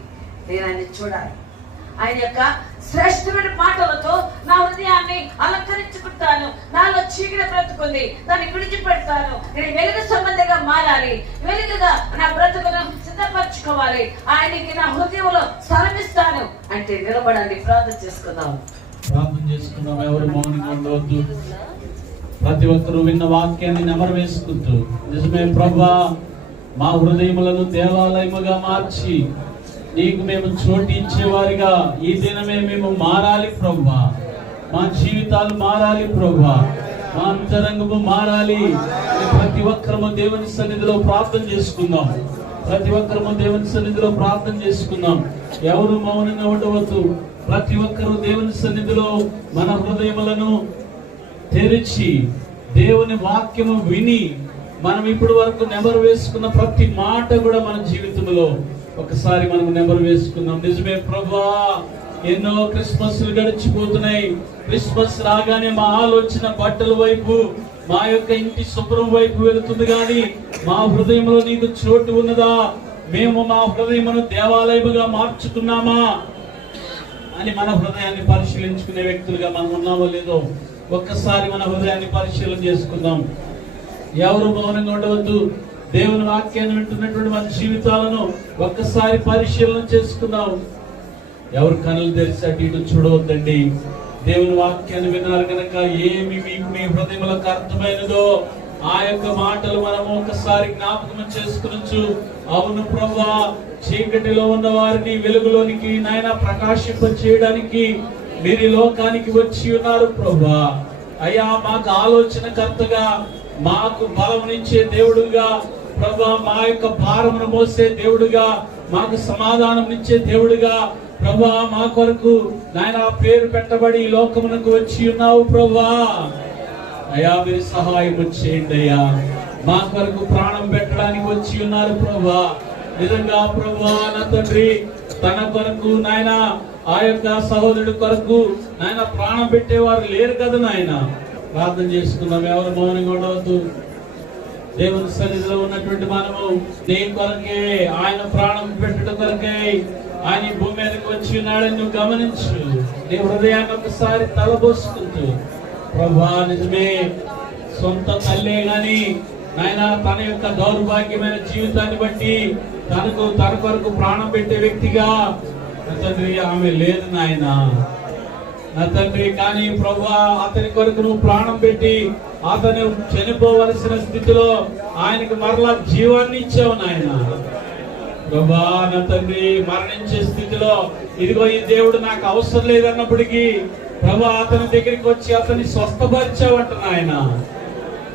నేను ఆయన్ని చూడాలి? ఆయన యొక్క శ్రేష్టమైన మాటలతో నా హృదయాన్ని అలంకరించుకుంటాను. నాలో చీకటి బ్రతుకుంది, దాన్ని విడిచిపెడతాను. నేను వెలుగు సంబంధిగా మారాలి, వెలుగుగా నా బ్రతుకును సిద్ధపరచుకోవాలి. ఆయనకి నా హృదయంలో స్థలమిస్తాను అంటే నిలబడాలి. ప్రార్థన చేసుకుందాం. ఎవరు మౌనంగా ఉండవద్దు. ప్రతి ఒక్కరూ విన్న వాక్యాన్ని నెమరు వేసుకుంటూ, నిజమే ప్రభువా, మా హృదయములను దేవాలయముగా మార్చి నీకు మేము చోటు ఇచ్చేవారిగా ఈ దినమే మేము మారాలి ప్రభువా. మా జీవితాలు మారాలి ప్రభువా, మా అంతరంగము మారాలి. ప్రతి ఒక్కరము దేవుని సన్నిధిలో ప్రార్థన చేసుకుందాం. ప్రతి ఒక్కరము దేవుని సన్నిధిలో ప్రార్థన చేసుకుందాం. ఎవరు మౌనంగా ఉండవద్దు. ప్రతి ఒక్కరూ దేవుని సన్నిధిలో మన హృదయములను తెరిచి దేవుని వాక్యము విని మనం ఇప్పటి వరకు నెమరు వేసుకున్న ప్రతి మాట కూడా మన జీవితంలో ఒకసారి మనం నెమరు వేసుకుందాం. నిజమే ప్రభువా, ఎన్నో క్రిస్మస్లు గడిచిపోతున్నాయి. క్రిస్మస్ రాగానే మా ఆలోచన బట్టల వైపు, మా యొక్క ఇంటి శుభ్రం వైపు వెళుతుంది, కానీ మా హృదయంలో నీకు చోటు ఉన్నదా? మేము మా హృదయమును దేవాలయముగా మార్చుకున్నామా అని మన హృదయాన్ని పరిశీలించుకునే వ్యక్తులుగా మనం ఉన్నామో లేదో ఒక్కసారి మన హృదయాన్ని పరిశీలన చేసుకుందాం. ఎవరు మౌనంగా ఉండవద్దు. దేవుని వాక్యాన్ని వింటున్నటువంటి మన జీవితాలను ఒక్కసారి పరిశీలన చేసుకుందాం. ఎవరు కనులు తెరిచి అటు ఇటు చూడవద్దండి. దేవుని వాక్యాన్ని విన్నారు కనుక ఏమి మీకు మీ హృదయములకు అర్థమైనదో ఆ యొక్క మాటలు మనము ఒకసారి జ్ఞాపకం చేసుకునొచ్చు. అవును ప్రభువా, చీకటిలో ఉన్న వారిని వెలుగులోనికి నాయన ప్రకాశింప చేయడానికి మీరు ఈ లోకానికి వచ్చి ఉన్నారు ప్రభువా. అయ్యా, మాకు ఆలోచనకర్తగా, మాకు బలమునిచ్చే దేవుడుగా ప్రభువా, మా యొక్క భారమును మోసే దేవుడుగా, మాకు సమాధానం ఇచ్చే దేవుడుగా ప్రభువా, మా కొరకు నాయన పేరు పెట్టబడి ఈ లోకమునకు వచ్చి ఉన్నావు ప్రభువా. అయ్యా, మీరు సహాయం చేయండి అయ్యా. మా కొరకు ప్రాణం పెట్టడానికి వచ్చి ఉన్నారు ప్రభువా. నిజంగా ప్రభువా, నా తండ్రి తన కొరకు నాయన ఆ యొక్క సహోదరుడి కొరకు నాయన ప్రాణం పెట్టేవారు లేరు కదా నాయన. ప్రార్థన చేసుకుందాం. ఎవరు మౌనంగా ఉండవద్దు. దేవుని సన్నిధిలో ఉన్నటువంటి మనము నీ కొరకే, ఆయన ప్రాణం పెట్టడం కొరకే ఆయన భూమి మీదకి వచ్చి ఉన్నాడని నువ్వు గమనించు. నీ హృదయాన్ని ఒకసారి తలబోసుకుంటూ, ప్రభువా నిజమే, సొంత తల్లే గాని నాయన తన యొక్క దౌర్భాగ్యమైన జీవితాన్ని బట్టి తన కొరకు ప్రాణం పెట్టే వ్యక్తిగా నా తండ్రి ఆమె లేదు నాయన. నా తండ్రి, కానీ ప్రభువా అతని కొరకు నువ్వు ప్రాణం పెట్టి అతను చనిపోవలసిన స్థితిలో ఆయనకు మరలా జీవాన్ని ఇచ్చావు నాయన. ప్రభువా నా తండ్రి, మరణించే స్థితిలో ఇదిగో ఈ దేవుడు నాకు అవసరం లేదన్నప్పటికీ ప్రభువా అతని దగ్గరికి వచ్చి అతన్ని స్వస్థపరిచావంట నాయన.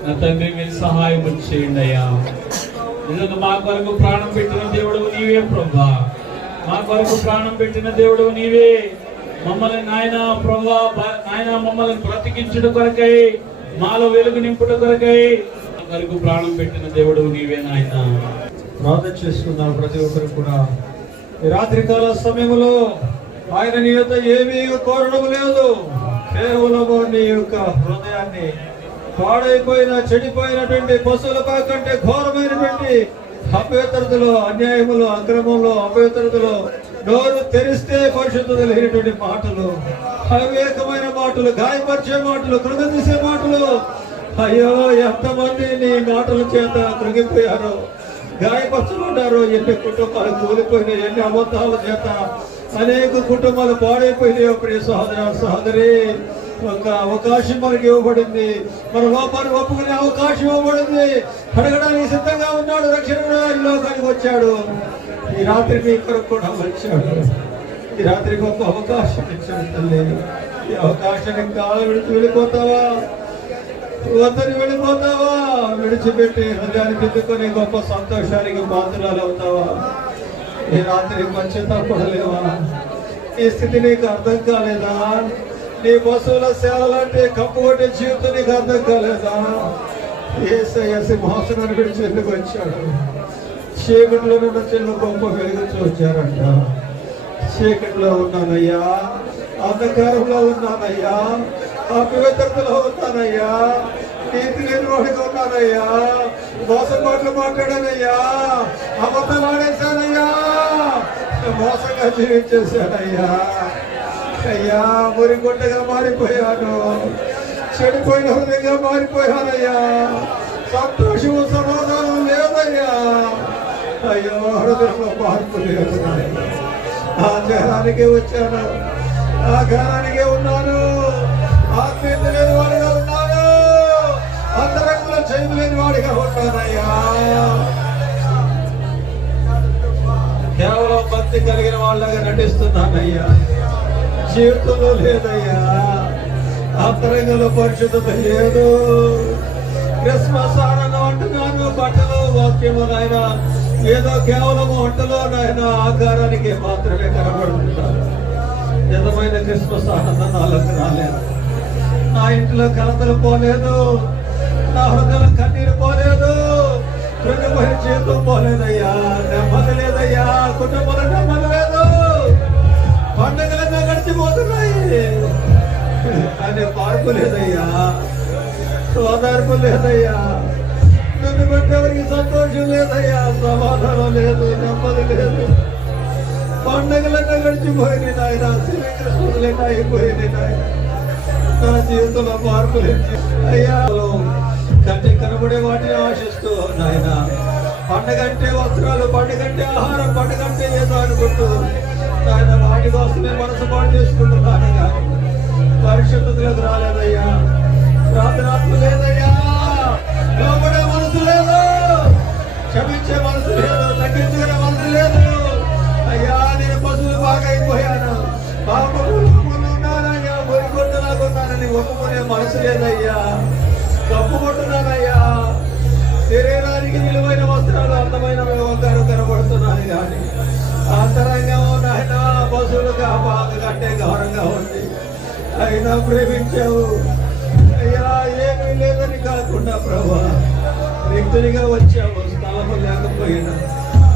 నా తండ్రి, మీరు సహాయం చేయండి అయ్యా. నిజంగా మా కొరకు ప్రాణం పెట్టిన దేవుడు నీవే ప్రభువా. మా కొరకు ప్రాణం పెట్టిన దేవుడు నీవే. మమ్మల్ని నాయన ప్రభువా నాయన మమ్మల్ని బ్రతికించుట కొరకై, మాలో వెలుగు నింపుట కొరకై మా కొరకు ప్రాణం పెట్టిన దేవుడు నీవే నాయన. ప్రార్థన చేసుకున్నాం. ప్రతి ఒక్కరు కూడా ఈ రాత్రికాల సమయంలో ఆయన నీ యొక్క ఏమీ కోరడం లేదు, కేవలము నీ యొక్క హృదయాన్ని పాడైపోయిన చెడిపోయినటువంటి పశువుల కంటే ఘోరమైనటువంటి అపవిత్రతలో, అన్యాయములో, అక్రమంలో, అపవిత్రతలో నోరు తెరిస్తే పరిశుద్ధత లేనటువంటి మాటలు, అవివేకమైన మాటలు, గాయపరిచే మాటలు, కృంగదీసే మాటలు. అయ్యో, ఎంతమంది నీ మాటల చేత కృంగిపోయారో, గాయపరచబడ్డారో. ఎన్ని కుటుంబాలు కూలిపోయినాయి, ఎన్ని అబద్ధాల చేత అనేక కుటుంబాలు పాడైపోయినాయో. ప్రియ సహోదర సహోదరి, ఒక అవకాశం మనకి ఇవ్వబడింది, మన లోపాన్ని ఒప్పుకునే అవకాశం ఇవ్వబడింది. అడగడానికి సిద్ధంగా ఉన్నాడు. రక్షణ ఈ లోకానికి వచ్చాడు. ఈ రాత్రి మీ కొరకు కూడా వచ్చాడు. ఈ రాత్రి గొప్ప అవకాశం ఇచ్చాడు తల్లి. ఈ అవకాశాన్ని కాలం విడిచి వెళ్ళిపోతావా? వద్దని వెళ్ళిపోతావా? విడిచిపెట్టి హృదయాన్ని తిట్టుకొని గొప్ప సంతోషానికి బాధ్యురాలు అవుతావా? ఈ రాత్రి పశ్చాత్తాపడలేవా? ఈ స్థితి నీకు అర్థం కాలేదా? నీ పశువుల సేవలంటే కప్పు కొట్టే జీవితం నీకు అర్థం కాలేదా? యేసయ్య సింహాసనాన్ని విడిచి ఎందుకు వచ్చాడు? చీకటిలో ఉన్న చిన్న గొప్ప వెలుగు చూచారంట. చీకటిలో ఉన్నానయ్యా, అంధకారంలో ఉన్నానయ్యా, అపవిత్రతలో ఉన్నానయ్యా, నీతి లేని వాడిగా ఉన్నానయ్యా, మోసపాట్లు మాట్లాడానయ్యా, అబద్ధాలు ఆడేశానయ్యా, మోసంగా జీవించేశానయ్యా. అయ్యా, మురిగుండగా మారిపోయాను, చెడిపోయిన హృదయంగా మారిపోయానయ్యా, సంతోషము సమాధానం లేదయ్యా. అయ్యో, హృదయంలో మార్పు లేదు. ఆ ఘరానికే వచ్చాను, ఆ ఘరానికే ఉన్నాను, ఆత్మీయత లేని వాడిగా ఉన్నాను, అంతరంగంలో చేయలేని వాడిగా ఉంటానయ్యా. కేవలం భక్తి కలిగిన వాళ్ళగా నటిస్తున్నానయ్యా, జీవితంలో లేదయ్యా, అంతరంగంలో పరిశుద్ధత లేదు. క్రిస్మస్ ఆనందం అంటున్నాను, బట్టలు, వాక్యము నాయన ఏదో కేవలం వంటలో నాయన ఆకారానికి మాత్రమే కనబడుతున్నారు. నిజమైన క్రిస్మస్ ఆనందం నాలోకి రాలేదు. నా ఇంట్లో కలతలు పోలేదు, నా హృదయం కన్నీరు పోలేదు, కృంగిపోయిన జీవితం పోలేదయ్యా, నెమ్మది లేదయ్యా, కుటుంబంలో నెమ్మది లేదు, పండుగలన్నా గడిచిపోతున్నాయి అనే మార్పు లేదయ్యా, ఓదార్పు లేదయ్యా, నన్ను పెట్టేవారికి సంతోషం లేదయ్యా, సమాధానం లేదు, నెమ్మది లేదు. పండుగలన్నా గడిచిపోయింది నాయన, శ్రీకృష్ణులైనా అయిపోయింది నాయన. నా జీవితంలో మార్పు లేదు అయ్యా. కంటే కనబడే వాటిని ఆశిస్తూ నాయన, పండగంటే వస్త్రాలు, పండుగంటే ఆహారం, పండుగంటే ఏదో అనుకుంటూ నాయన వాటి కోసమే మనసు పాటు చేసుకుంటున్నాను కానీ పరిశుద్ధతలకు రాలేదయ్యా, ప్రార్థనాత్మ లేదయ్యా, లోపడే మనసు లేదు, క్షమించే మనసు లేదు, తగ్గించుకునే మనసు లేదు అయ్యా. నేను పశువులు బాగా అయిపోయాను, బాగున్నానయ్యా, బొరికొట్టులాగున్నానని ఒప్పుకునే మనసు లేదయ్యా, ఒప్పుకుంటున్నానయ్యా. శరీరానికి విలువైన వస్త్రాలు, అందమైన వ్యవహారం కనబడుతున్నాను కానీ అంతరంగం నాయన పశువులుగా బాధ కంటే గౌరవంగా ఉంది. అయినా ప్రేమించావు అయ్యా, ఏమీ లేదని కాకుండా ప్రభా వ్యక్తునిగా వచ్చావు. స్థలము లేకపోయినా,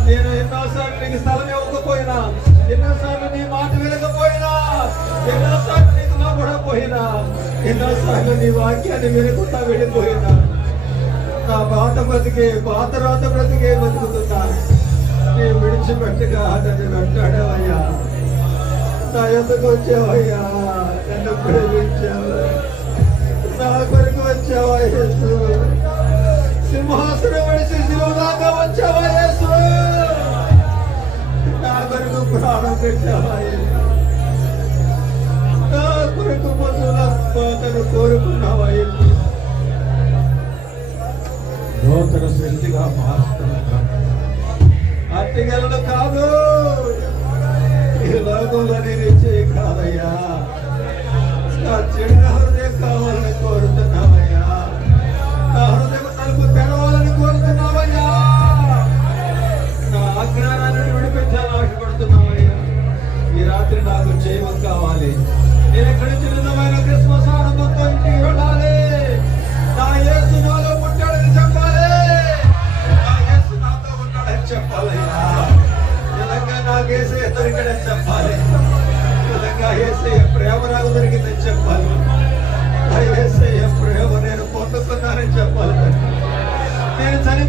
నేను ఎన్నోసార్లు నీకు స్థలం ఇవ్వకపోయినా, ఎన్నోసార్లు నీ మాట వినకపోయినా, ఎన్నోసార్లు నీకు లోపడపోయినా, ఎన్నోసార్లు నీ వాక్యాన్ని వినకుండా వెళ్ళిపోయినా, నా బాధ బ్రతికే, బాధ రాత బ్రతికే బతుకుతున్నా. నీ విడిచిపెట్టగా నన్ను వెంటాడావయ్యా, నా ఎందుకు వచ్చావయ్యా, నన్ను ప్రేమించావు, నా కొరకు వచ్చావా యేసు, సింహాసనం విడిచి శిలువ దాకా వచ్చావా యేసు, నా కొరకు ప్రాణం పెట్టావా యేసు, నా కొరకు పశువుల పోతను కోరుకున్నావా యేసు. నూతన సృష్టిగా మారుతున్నా, అట్టిగలను కాదు, ఈ లోకంలో నేను ఇచ్చే కాదయ్యా, నా చిన్న హృదయం కావాలని కోరుతున్నావయ్యా, నా హృదయం తలుపు తెరవాలని కోరుతున్నావయ్యా, నా అజ్ఞానాన్ని విడిపించాలని ఆశపడుతున్నావయ్యా. ఈ రాత్రి నాకు జయం కావాలి, నేను ఎక్కడి నుంచి నిజమైన క్రిస్మస్ ఆనందంతో ఇంటికి వెళ్ళాలి. నా యేసు నాలో పుట్టాడని చెప్పాలి, నా యేసు నాతో ఉంటాడని చెప్పాలయ్యా, నిజంగా నాకేసే దొరికాడని చెప్పాలి.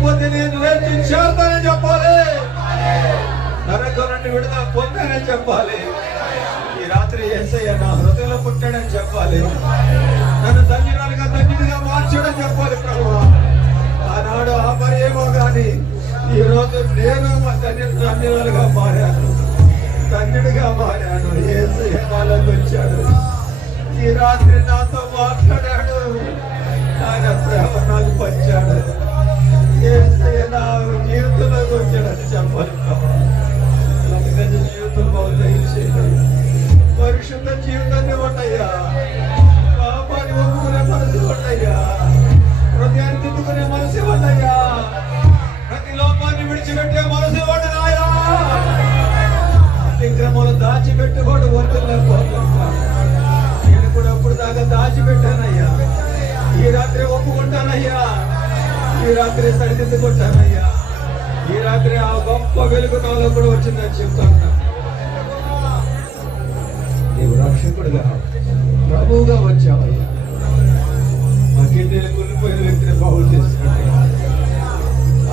లేకపోతే నేను లేచి చేస్తానని చెప్పాలి. నరకం నుండి విడుదల పొందానని చెప్పాలి. ఈ రాత్రి యేసయ్య నా హృదయంలో పుట్టాడని చెప్పాలి. నన్ను ధన్యుడిగా మార్చాడని చెప్పాలి ప్రభువా. ఆనాడు ఆ మరి ఏమో కానీ ఈ రోజు నేను ధన్యులుగా మారాను, ధన్యుడిగా మారాను. యేసయ్య నాలోకి వచ్చాడు. ఈ రాత్రి నాతో మాట్లాడాడు. ఆయన ప్రేమ నాకు పంచాడు. యేసయ్య నా జీవితంలోకి వచ్చాడని చెప్పాలి ప్రభువా. జీవితం బాగుంది, పరిశుద్ధ జీవితాన్ని ఉండయ్యా. పాపాన్ని ఒప్పుకునే మనసు ఉండయ్యా. హృదయాన్ని తిట్టుకునే మనసు ఉండయ్యా. ప్రతి లోపాన్ని విడిచిపెట్టే మనసు ఉండనాయా. అతిక్రమాలు దాచిపెట్టుకోడు వద్దులేకపోతున్నా. నేను కూడా అప్పుడు దాకా దాచిపెట్టానయ్యా. ఈ రాత్రి ఒప్పుకుంటానయ్యా. ఈ రాత్రి సరిదిద్దుకుంటానయ్యా. ఈ రాత్రి ఆ గొప్ప వెలుగు నాలో కూడా వచ్చిందని చెప్తాను. నీవు రక్షకుడుగా ప్రభువుగా వచ్చావయ్యా. ఆ గిన్నెలు కుళ్ళిపోయిన వ్యక్తిని బాగు చేసినట్టుగా,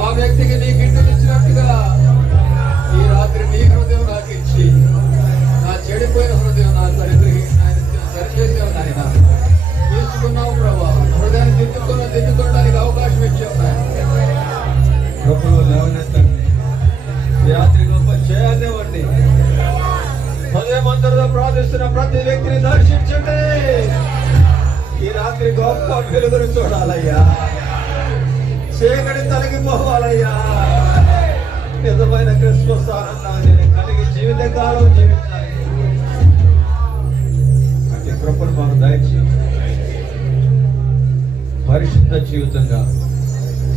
ఆ వ్యక్తికి నీ గిన్నెలు ఇచ్చినట్టుగా ఈ రాత్రి నీ హృదయం నాకు ఇచ్చి నా చెడిపోయిన హృదయం నా సరిచేసావు నాయన. తీసుకున్నావు ప్రభా. హృదయాన్ని దిద్దుకోవడానికి అవకాశం ఇచ్చావు నాయన. ప్రభువు లేవనెత్తండి. ఈ రాత్రి గొప్ప చేయాలేవండి. హృదయమంతటితో ప్రార్థిస్తున్న ప్రతి వ్యక్తిని దర్శించండి. ఈ రాత్రి గొప్ప వెలుగును చూడాలయ్యా. చీకటి తొలగిపోవాలయ్యా. నిజమైన క్రిస్మస్ ఆనందాన్ని కలిగి జీవితకాలం జీవించాలి. అంటే కృపను మాకు దయచేయండి. పరిశుద్ధ జీవితంగా,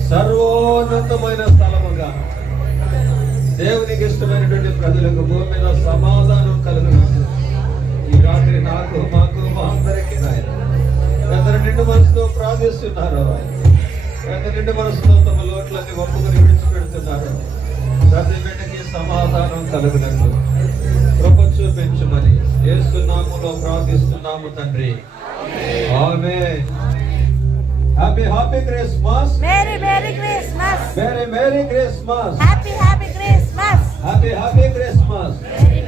సర్వోన్నతమైన స్థలముగా, దేవునికి ఇష్టమైనటువంటి ప్రజలకు భూమి మీద సమాధానం కలుగునట్లు ఈ రాత్రి నాకు, మాకు, మా అందరికీ నాయన ఎందరు నిండు మనసుతో ప్రార్థిస్తున్నారు. ఎందరు నిండు మనసుతో తమ లోట్లన్నీ ఒప్పుకొని విడిచిపెడుతున్నారు. ప్రతి బిడ్డకి సమాధానం కలుగునట్లు కృప చూపించమని యేసు నామములో ప్రార్థిస్తున్నాము తండ్రి. ఆమేన్. Happy Christmas. Merry Christmas. Merry Christmas. Happy Christmas. Happy Christmas. Merry